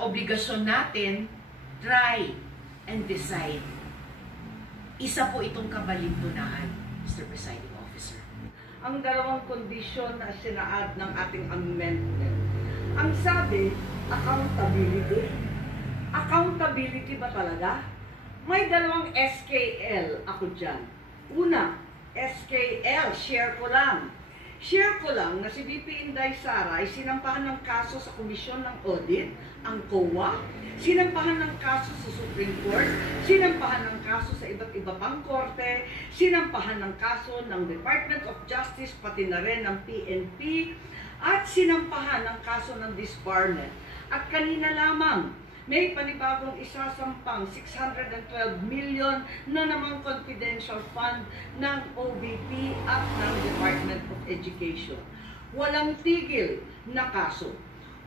Obligasyon natin, try and decide. Isa po itong kabalintunaan, Mr. Presiding Officer. Ang dalawang kondisyon na sinaad ng ating amendment. Ang sabi, accountability. Accountability ba talaga? May dalawang SKL ako dyan. Una, SKL, share ko lang. Share ko lang na si VP Inday Sara ay sinampahan ng kaso sa Komisyon ng Audit, ang COA, sinampahan ng kaso sa Supreme Court, sinampahan ng kaso sa iba't iba pang korte, sinampahan ng kaso ng Department of Justice, pati na rin ng PNP, at sinampahan ng kaso ng disbarment. At kanina lamang, may panibagong isasampang 612 million na namang confidential fund ng OBP at ng Department of Education. Walang tigil na kaso.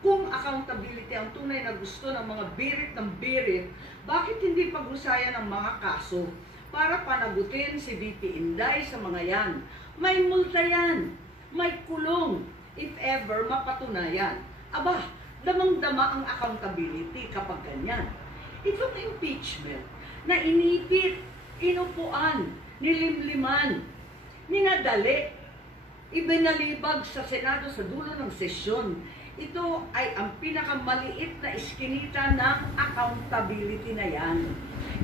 Kung accountability ang tunay na gusto ng mga birit ng birit, bakit hindi paghusayan ang mga kaso para panagutin si VP Inday sa mga yan? May multa yan, may kulong, if ever mapatunayan. Aba, damang-dama ang accountability kapag ganyan. Itong impeachment na inipit, inupuan, nilimliman, ninadali, ibinalibag sa Senado sa dulo ng sesyon. Ito ay ang pinakamaliit na iskinita ng accountability na yan.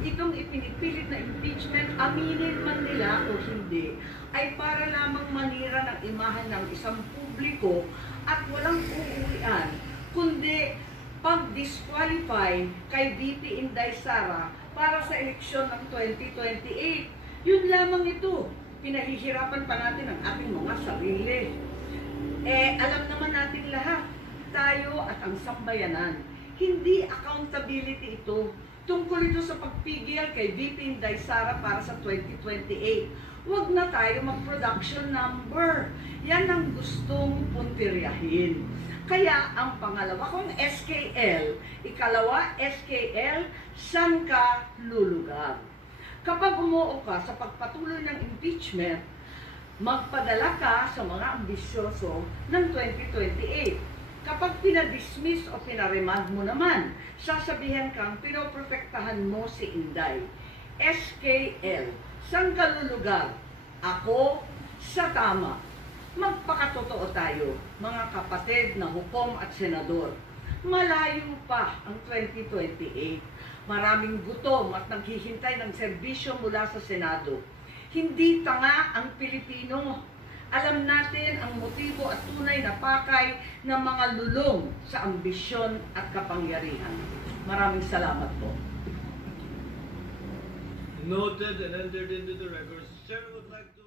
Itong ipinipilit na impeachment, aminin man nila o hindi, ay para lamang manira ng imahen ng isang publiko at walang uuwian, kundi pag-disqualify kay VP Inday Sara para sa eleksyon ng 2028. Yun lamang ito. Pinahihirapan pa natin ang ating mga sarili. Alam naman natin lahat, tayo at ang sambayanan, hindi accountability ito. Tungkol ito sa pagpigil kay VP Inday Sara para sa 2028. Huwag na tayo mag-production number. Yan ang gustong puntiryahin. Kaya ang pangalawa kong SKL, ikalawa SKL, saan ka lulugar? Kapag umuo ka sa pagpatuloy ng impeachment, magpadala ka sa mga ambisyoso ng 2028. Kapag pinadismiss o pinaremand mo naman, sasabihan kang pinoprotektahan mo si Inday. SKL, saan ka lulugar? Ako sa tama. Magpakatotoo tayo, mga kapatid na hukom at senador. Malayo pa ang 2028. Maraming gutom at naghihintay ng serbisyo mula sa Senado. Hindi tanga ang Pilipino. Alam natin ang motibo at tunay na pakay ng mga lulong sa ambisyon at kapangyarihan. Maraming salamat po. Noted and entered into the records. Chair would like to